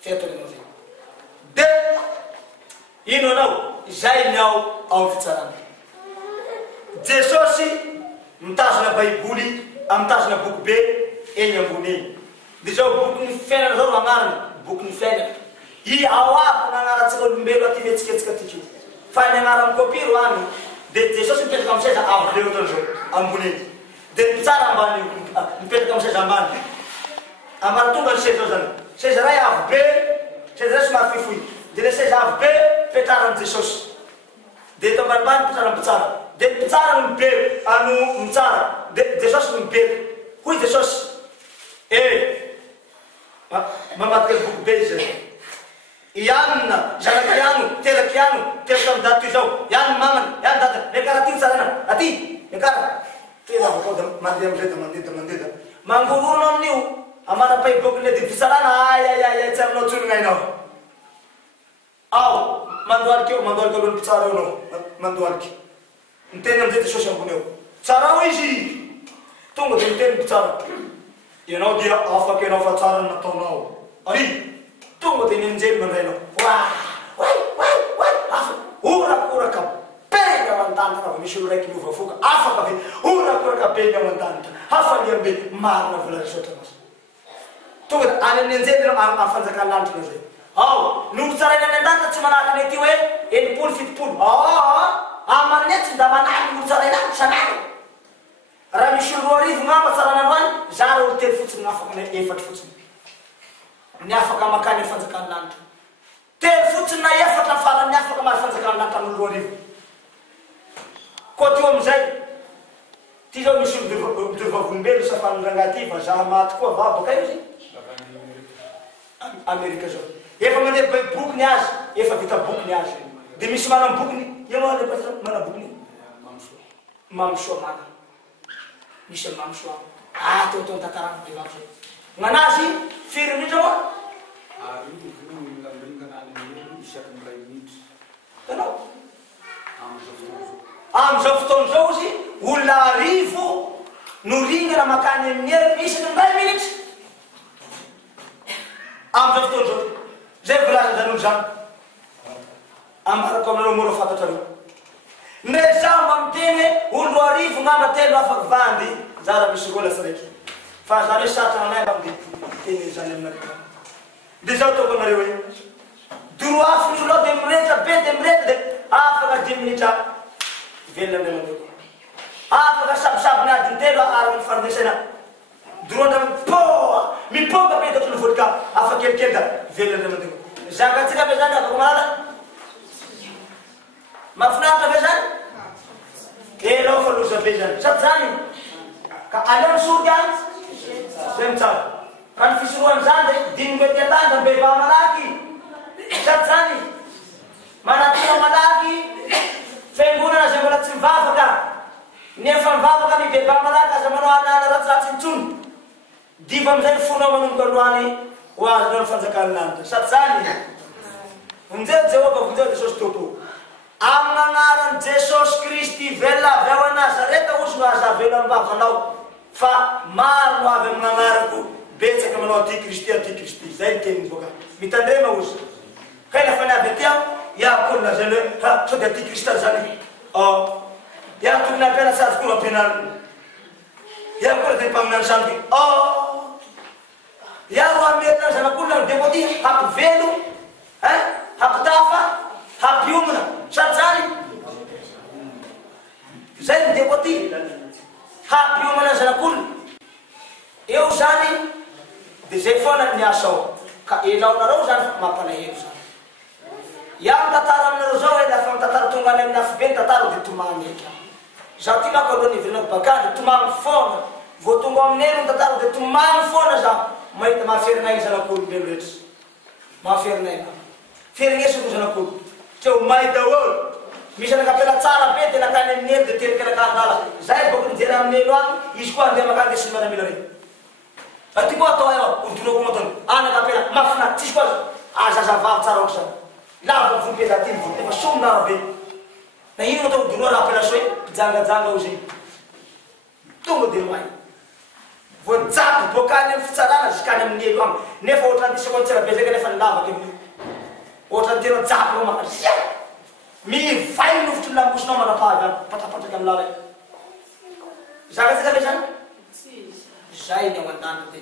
fiatoranao zay. De ino anao izay miao ao fitsarana. Jesosy mitazona baiboly mitazona boky be eny ambony eny. De zao boky ny fiainana zao agnarany boky ny fiainana. I ao aby gn'agnarantsika olombelo aty etsiketsika aty io. Fa ny agnarany kopiro any de Jesosy mipetraka amin'ny seza avo be ohatran'izao ambony eny. De mitsara ambany mipetraka amin'ny seza ambany. Ambany tonga ny seza zany. Seza ray avo be, seza ray somary fifoy. De le seza avo be petraran'i Jesosy. De eto ambanimbany pitsara pitsara. De pitsara ny be ano mitsara. De Jesosy ny be. Hoy Jesosy. Mamatika boky be izy. Ianona, zanaka iano, telaka iano, telaka amin'ny daty izao. Iano mamany, iano dada. Mekara ty tsarana. Aty, mekara. Tena avakao da mandeha amin'izay da mandeha. Mangorono amin'io. Amanapay boky le di fisarana. Ay, tsy aminao tsony gn'ainao. Ao, mandoaliky alohan'ny mpitsara eo anao. Mandoaliky. Miteny amin'izay Jesosy ambony eo. Tsara ho izy. Tonga de miteny mpitsara. Ianao dia afaky ianao fa tsara nataonao. Ary. Tonga de ninjely mandrainao. Orakoraka be aman-danitra avy misy olo raiky miova foka. Afaka ve orakoraka be aman-danitra. Hafaliam-be marina vola resotranazy. Tonga de any amin'ny anjely amin'ny fanjakan'andrina zay. Ao, nolo tsaraina any an-danitra tsy manahaka ny aty hoe enimpolo fitopolo. Amanetsy da manahy nolo tsaraina sanany. Raha misy olo roa arivo ngamba tsarana androany, zara olo telo fotsiny afaka efatra fotsiny. Ny afaka makany fanjakan'andrina. Telo fotsiny na efatra farany afaka mary fanjakan'andrina amin'ny roa arivo. Koa teo amin'izay, ty zao misy midovavolombelo safan'ny rangaty vazaha maty koa vabaka io zay. Amerika zao. Efa mandeha bokiny azy, efa vita bokiny azy. De misy manam bokiny, io mana bokiny. Mamsoa mana. Misy mamsoa. Teo tantarana be vavy. Gn'anazy firy minitra moa? Tanao? Am'izao fotoana zao izy, olona arivo no ringana makany amin'ny hery misy ny 20 minitra. Am'izao fotoana zao. Zay volazany zany olo zany. Ambarako aminareo mora fantatrareo. Ne zaho mba miteny olo roa arivo ngamba telo afaky vandy. Zara misy roa lasa raiky. Fa zare satrana anay mba miteny zany aminareo. De zao ataoko anareo hoe. Doro afo olo de mirehitra be de mirehitra de afaka 10 minitra velona amin'ny mandeha. Afaka sabosabo ny adiny telo araka fandraisana. Doro mipoka be tatolo vodka afa kelikely da velona amin'ny mandeha. Zakatsika be zany afaka malala. Mafinaritra be zany? Elao fa loza be zany. Sady zany ka aleo misoroky any zay mitsara. Ka ny fisoroany zany de dimy mety atanda be ba malaky. Sady zany manatina malaky fiangonana zay mbola tsy mivavaka. Nefa mivavaka ny be ba malaky aza manao anana ratsiratsy intsony. Diva amizay ny fonao manomboka aloany ho azo ny fanjakan'andro. Sady zany vonjeo Jehovah vonjeo Jesosy tompo. Amin'ny anaran'i Jesosy Kristy velona avy ao Nazareta ozy no aza velo ambavanao. Fa maro no avy amin'ny anarako betsaka manao aty Kristy. Zay ny teniny boka. Mitandrema ozy. Kay lafa ny avy aty aho, iakolona zany hoe sao de aty Kristy zany. Ia tokony ampianatsy azy koa ampianariny. Ia koa de mpaminany samby. Ia ro amerina zanakolona de koty hampivelo, hampitafa, hampiomina. Sady zany zay ny deko aty hampiomana zanakolona. Eo zany de zay foana ny asa ao. Ka elaonareo zany mampalahelo zany. Iaho tantara aminareo zao hoe lafa mitantara tonga any amin'ny afobe ny tantara de tomany eky. Zaho ty mako aloha nivirinako bakany de tomany foana. Vao tonga amin'elo ny tantara de tomany foana zaho. Mahita mahaferinay ny zanak'olombelo rehetra. Mahaferinay. Feringesiko ny zanak'olo. Teo may daholo. Misy nakapela tsara be de nakany amin'ny elo de telikelakan-dala. Zay boko nijery amin'ny elo any, izy koa andeha makany de sy miaramila rey. Aty koa atao eo, ordonako matony. Nakapela mafinaritra, tsisy koa azazavavy tsara oka zany. Lava ny vompela aty ny vompela, efa somina be. Na ino atao ordonao raha apela soe, pijangajanga ho zay. Tonga de may. voajato bokany amin'ny fitsarana zikany amin'ny elo agny nefa ohatrany tisy kontsera be zay nefa nilavaka io ohatrany tena japo eo makatsia mivay nofotry lambosinao manapavy agny patrapatraky amin'ny lala zaka tsika be zany zay ny ao an-dany te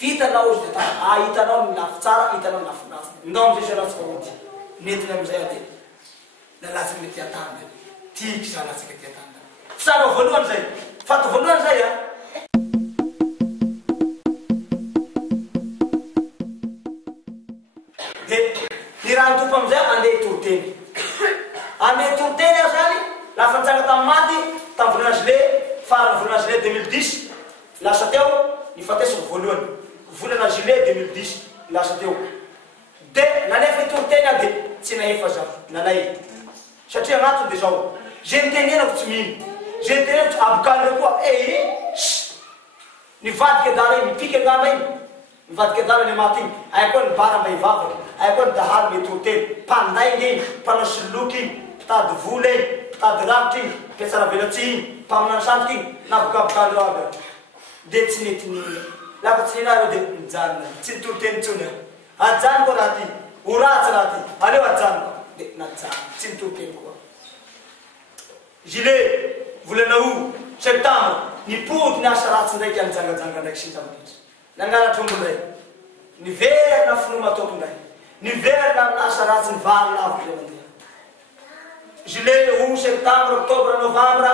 vitanao izy de hitanao ny lafy tsara hitanao ny lafy ratsy ndao amizay zay ratsy faody netiny amizay ade lalatsika mety atany tiky za latsika ty atany fisana voalohany zay fato voalohany zay a de ny raha tompo amizay andeha toroteny andeha toroteny aho zany lafa nitsanga tamin'ny maty tamin'ny volinage le farany volinage le 2010 lasa teo ny fatesako voalohany volana juillet 2010 lasa teo de nalefa toroteny a de tsy nahefa za nalay satria agnatony de zao zay nitenenako tsy mino zay nitenenako abokany koa nivadiky adala iny mipiky angamba iny nivadiky adala ny maty iny ay koa ny bara mba hivavaka ay koa ny dahalo me toroteny mpandainy iny mpanao soloky iny mpitady vola iny mpitady ravitra iny mpiatsara velatsy iny mpaminany sandoky iny nabokabokany eo aby de tsy nety nina lafa tsy nina eo de mijanona tsy nitoroteny tsony ajany koa raha ty oratsy raha ty aleo ajany koa de najany tsy nitoroteny koa juillet volana août septembre nipody ny asa ratsy ndraiky anjangajanga ndraiky sy zavatritra nanganatrombo ndray niverina finoma ataoko ndray niverina amin'ny asa ratsy nivary lavitra zay mandeha juillet août septembre octobre novembre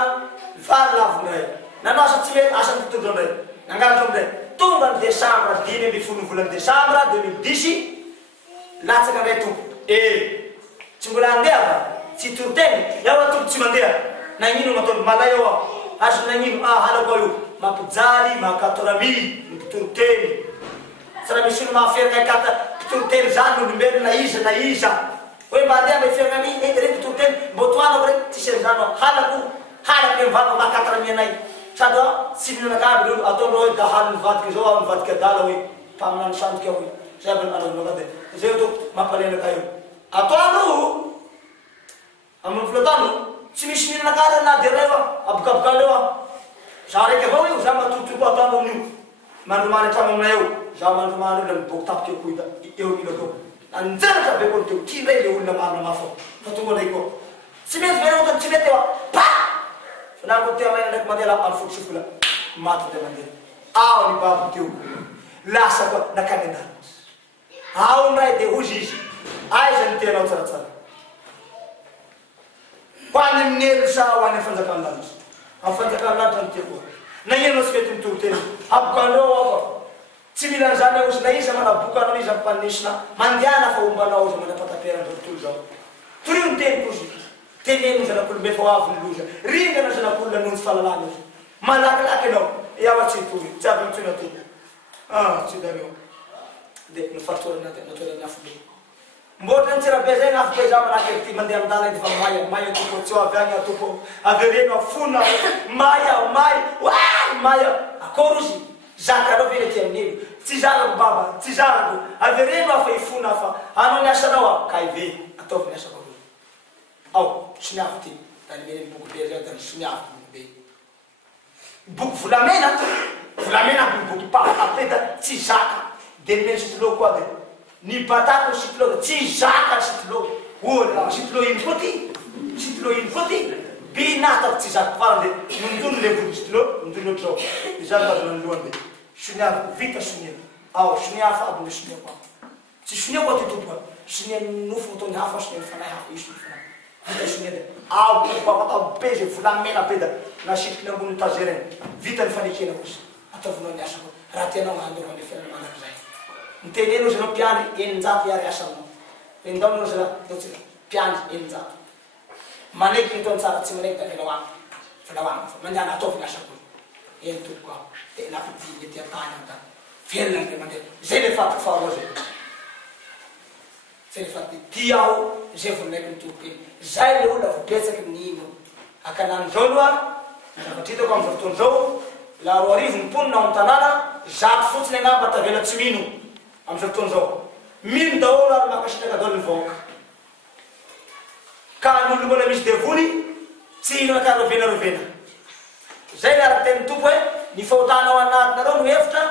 vary lavo ndray nanao asa tsy mety asa nitotondro ndray nanganatrombo ndray tonga ny décembre 10 volana décembre 2010 latsaka ndray tompo tsy mbola andeha va tsy toroteny iaho atompo tsy mandeha nagnino matolo malay eo aho azo nagnino halako io mampijaly mahakatorami nipitoroteny tsy raha misy olo mahaferina akata pitoroteny zany olombelo na iza hoe mba andeha mba iferina ami reny pitoroteny mbo toanako reny tsisy an'izany halako mivava mahakatorami anay sady tsy minanakaby olo ataondreo hoe dahalo nivadiky zao aho nivadiky adala hoe mpaminany sandoky aho zay aby anaonakade zay to mampalenaka io atoandro amin'ny filotano tsy misy minanakary na de reo abokabokany eo za raiky avao io za matotoko atoandro amin'io mandromany atrano aminay eo za mandromany io la miboky tapoky eo koa eo mila koa anjanaka be koa teo ty ndray le olona marina mafao fa tonga ndray koa tsy mety vena otany tsy mety eo pa fa na koa tea maina ndraiky mandeha la alifotosofila maty de mandeha ao ny babo teo lasa koa nakany andany ao ndray de hozy izy aiza ny tenao tsaratsara ho any amin'ny elo sa ho any fanjakany lanitra amin'ny fanjakany lanitra ny tekoa nagnino tsy mety mitoroteny abokanao ako tsy mila an'izany aosy na iza manabokanao izy ampanisina mandiana fa ombanao izy manapataperandro tontolo zao torio ny teny kozy teneny zanak'olombe fa ho avy ny loza ringana zanak'olona nonjy fahalalana izy malakilaky anao iaho tsy tory tsy avy mitsona tory tsy dareo de nifatorana natorany afobe mbotra nitsirabe zay gn'afobe za manaky ty mandeha amindala iny fa maya tompo tsy avy agny atompo avereno afona maya akory izy zakanao vena ty amin'ny elo tsy zarako baba tsy zarako avereno afa ifona fa anao ny asanao kaive ataovy ny asako ao soniafy ty tany mena boky be zay tany soniafy boky be boky volamena aby boky papapeta tsy zaka de mena sitilo koa de ny batako ny sitilo tsy zaka ny sitilo ola sitilo iny koa ty binatako tsy zaka farany de nondolo le volo sitilo nondolo otrao izany azona ny lohany de soniafy vita sonia ao soniafy aby ny sonia koa tsy sonia koa ty tompo sonia nofo ataony hafa sonia mifanay hafa iso mifanay vita sonia de ao bavatao be zay volamena be da nasitriky ambony tazera iny vita ny fanekena kozy ataovinao ny asa koa raha tianao gnandoro ande fiainana manako zay nitenenao zanao mpiandry eninjato iary asanao endaonao zana taotsika mpiandry eninjato maneky nytony tsara tsy maneky da filaoagny fa mandiana ataovy ny asa koa eny toko ao de napidi ty atany am da velona ny mandeha zay le fatiko faharoa zay zay le fatiky ty aho zay volinaiky mitoko eny zay le olona vobetsaky nino akanany zao aloha zavatr'itako am'izao fotoany zao la roa arivo niponina ao amin'ny tanàna zato fotsiny agnamba tavela tsy mino am'izao fotoany zao mino daholo ary makasitraka daholo nivoaka ka ny olo mbola misy devony tsy ino akarovena zay le ara-teny tompo hoe ny fahotanao anatinareo no hevitra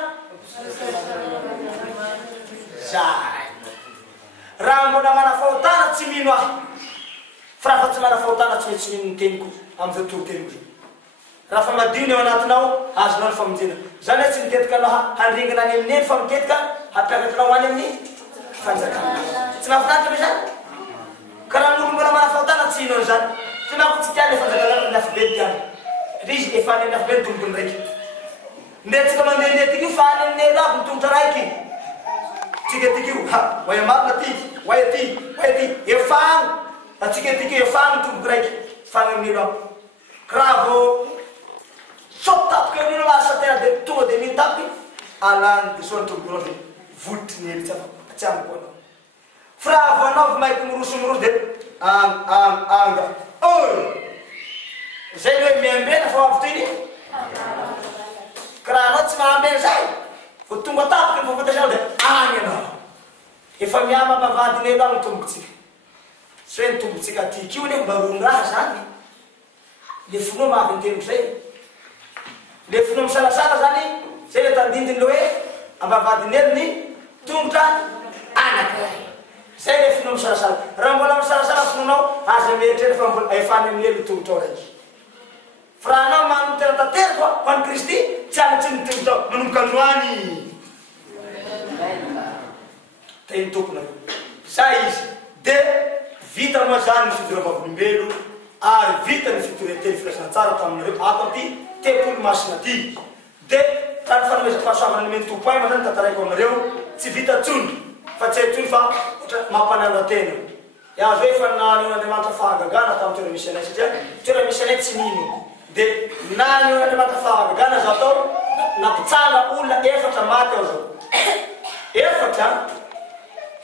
zay raha mbola mana fahotana tsy mino ahy fa raha fa tsy mana fahotana tsy mety tsy mino ny teniko amin'izao toroteny zao raha fa madio ny eo anatinao azonao ny famonjena zany hoe tsy mitetika anao handringana any amin'eny fa mitetika hampiakatrao any amin'ny fanjakana tsy mahafinaritra be zany ka raha n'olo mbola mana fahotana tsy ino an'izany tsy mako tsy tiany fanjakana ny afibe tiany izy efa any amin'ny afibe ny tombony raiky ndetsika mandehandeha tiky io fa any amin'ny elo aby ny tongotra raiky tsika tiky io way marina ty way ty efagno atsika tiky io efagno ny tomboky raiky fagny amin'ny elo aby ka raha vo sot tapoka eo nino lasa tena de tonga de mino tapoky alany de soa ny tomboky rao de volotry ny ely tsy amiko anao fa raha vo anao vo maiky mirosomoroso de anga zay hoe miambena fa avy toiny ka raha anao tsy mahambena zay vo tonga tapoky ny fofantasanao de agny anao efa miama mavadiny elo agny ny tombokytsika so hoe ny tombokytsika tiky io nefa mba rondraha zany le finoa mahavy ny teniko zay le finoa misalasala zany zay le tandindiny le hoe ambavadiny elo ny tongotra anankiray zay le finoa misalasala raha mbola misalasala finoanao aza mietrena fa mbola efany amin'ny elo tongotrao raiky fa raha anao manao tena tanteraka ho an'ny Kristy tsy anitsy ny tongotrao manomboka androany teny tomponareo zay izy de vita moa zany ny fidiram-bavolombelo ary vita ny fitoreteny filasantsara taminareo ato amty tepolo masina ty de raha ny fanomezam-pahasoavana ny meny tompo ay ma zany tantaraiko aminareo tsy vita tsony fa tsy haitsony fa mampanala tena azo hoe fa nan'Andriamanitra fahagagana tamin'ny toera misy anay satria toera misy anay tsy mino de nan'Andriamanitra fahagagana zao tao nampitsanga olona efatra maty ao zao efatra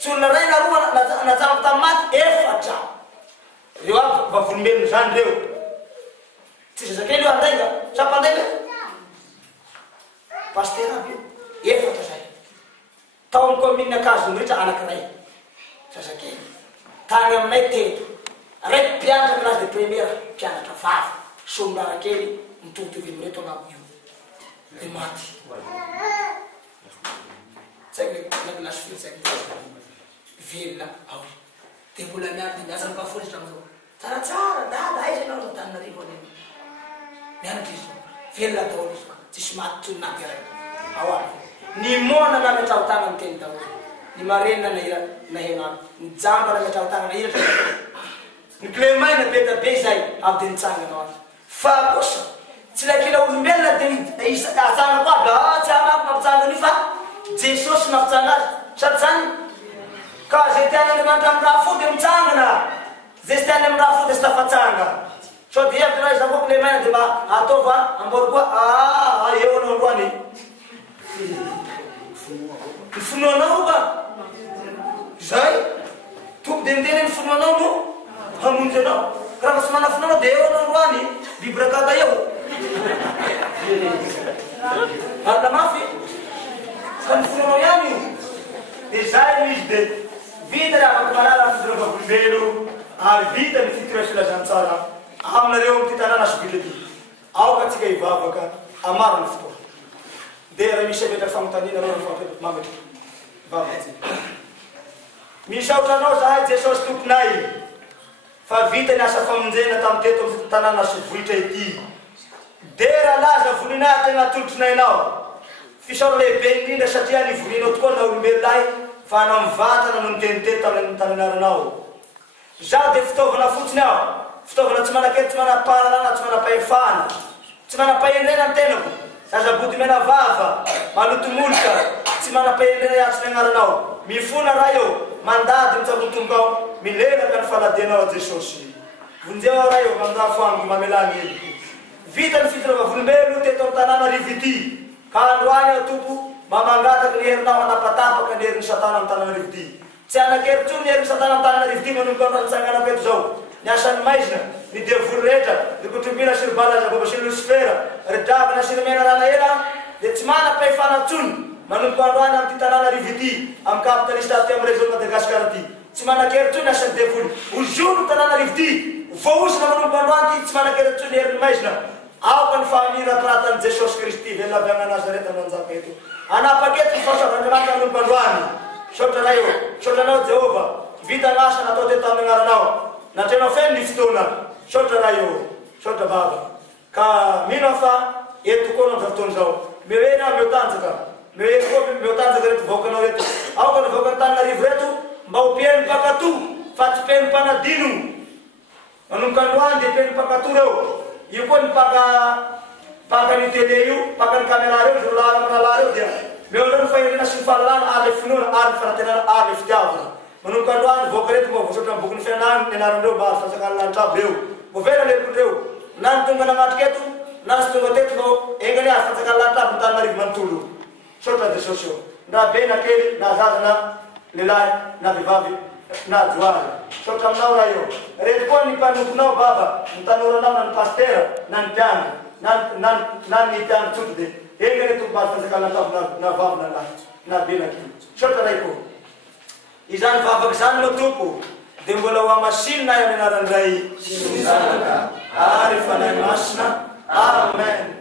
tsy olona ray na roa najavako tamin'ny maty efatra reo aby vavolombelony zany reo tsy zazakely io andainga sampandainga paster aby io efatra zay tao amin'ny commune akazo miritra anankiray zazakely tany aminay teto raiky mpianatra classe de première mpianatra vava sombrara kely mitovitovy mireto agnabo io de maty tsaiky na classe filo tsaiky velona ao de mbola miary de miasa mikaforisitra amizao tsaratsara dada aiza anao zao Tananarivo any mianatra izy velona daholo izy tsisy maty tsoninaty raiky ao aby ny mona na miatrao tagna ny teny daholo ny marenina na henano ny jamba na miatrao tagna na hiratra ny clémain na be da be zay avy de nitsanganao azy fa kosa tsy lakila olombelona de atsanga koa aby tsy amako mampitsanga an'io fa Jesosy mampitsanga azy sady zany ka zay tiany Andriamanitra amin'ny raha fo de mitsangana zay sy tiany amin'ny raha fo de sy tafatsanga so de hevitra raha izao koa clémain de mba ataova ambory koa eo anao androany ny finoanao ka zay tompo de miteny ny finoanao no hamonjy anao raha fa sy mana finoanao de eo anao androany bibrakaka eo arina mafy ka ny finoanao ihany io de zay izy de vita raha afaka malala ny fidiram-bavolombelo ary vita ny fitira filazantsara aminareo amty tanàna sibila ty aoka tsika hivavaka amara ny fotoa de raha misy ametra famotanina reo mametra vavatsika misaotra anao zahay Jesosy tomponay fa vita ny asa famonjena tamin'ny teto amin'ny tanàna Sovohitra ity de raha laza voninahitra gn'atolotronainao fisaoro lehibe indrindra satria ny voninao tokoa na olombelo lahy fa anao mivatana no nitenitety tamin'ny tananaranao zaho de fitaovana fotsiny aho fitaovana tsy manakely tsy manapahalala tsy manapahefana tsy manapahendrena ny tenako zazabody mena vava malotomoloka tsy manapahendrena iatsy ny agnaranao mifona raha eo mandady mitsakotomboka ao milelaka ny faladianao a Jesosy vonjeo ao raha eo mandraha foango mamelany ely vita ny fidiram-bavolombelo teto amin'ny tanàna Rivity ka androany ao tompo mamangataky ny herinao hanapatapaka ny herin'ny Satana amin'ny tanàna Rivity tsy anakeritsony ny herin'ny Satana amin'ny tanàna Rivity manomboka amin'ny ranitsanganako eto zao ny asan'ny maizina ny devoly rehetra ny kotromina sy ribalaza baba sy Lucifera ry dravina sy rymena rana ela de tsy manam-pahefana tsony manomboka androany amin'ny ty tanàna Rivity amin'ny capitaliste aty amin'ny région Madagasikara ty tsy manakeritsony asan'ny devoly ozono tanàna Rivity voosina manomboka androany ty tsy manakeritsony herin'ny maizina Ao kan famira tratan Jesus Kristi vela bana Nazaret nanzaka eto. Ana paketu fasa vandamaka no pandwani. Shota layo, shota nao Jehova. Vita nasa na tote tamengara nao. Na tena fendi fitona. Shota layo, shota baba. Ka minofa etu kono tatonzao. Mewena meutanzaka. Meutanzaka retu vokano retu. Ao kan vokantanga rivretu, mbau pien pakatu, fat pen panadinu. Anungkanwan di pen pakatu reo. Yukon paga ni teleyu, paga kamera reo, jurularam na lareo dia. Meolon fayri na sifalan alif nur alif fraternal alif javra. Menungkanwan vokaret mo vosotram bukun fenan nenarando ba fasakan lanta breu. Govera le breu. Nantung kana matketu, nastung tetlo engale fasakan lanta butan mari mantulu. Sota de sosio. Na bena keli na zazana lilai na vivavi na juara. Sota mnaura yo. Redponi panukunao baba, mtanura nan pastera, nan piano, nan nitan tutde. Engale tu ba fasakan lanta na vav na bena keli. Sota raiko. Izan vavagsan lotupu. Dimbola wa masin na yon narandai. Sinzanaka. Arifanay masna. Amen.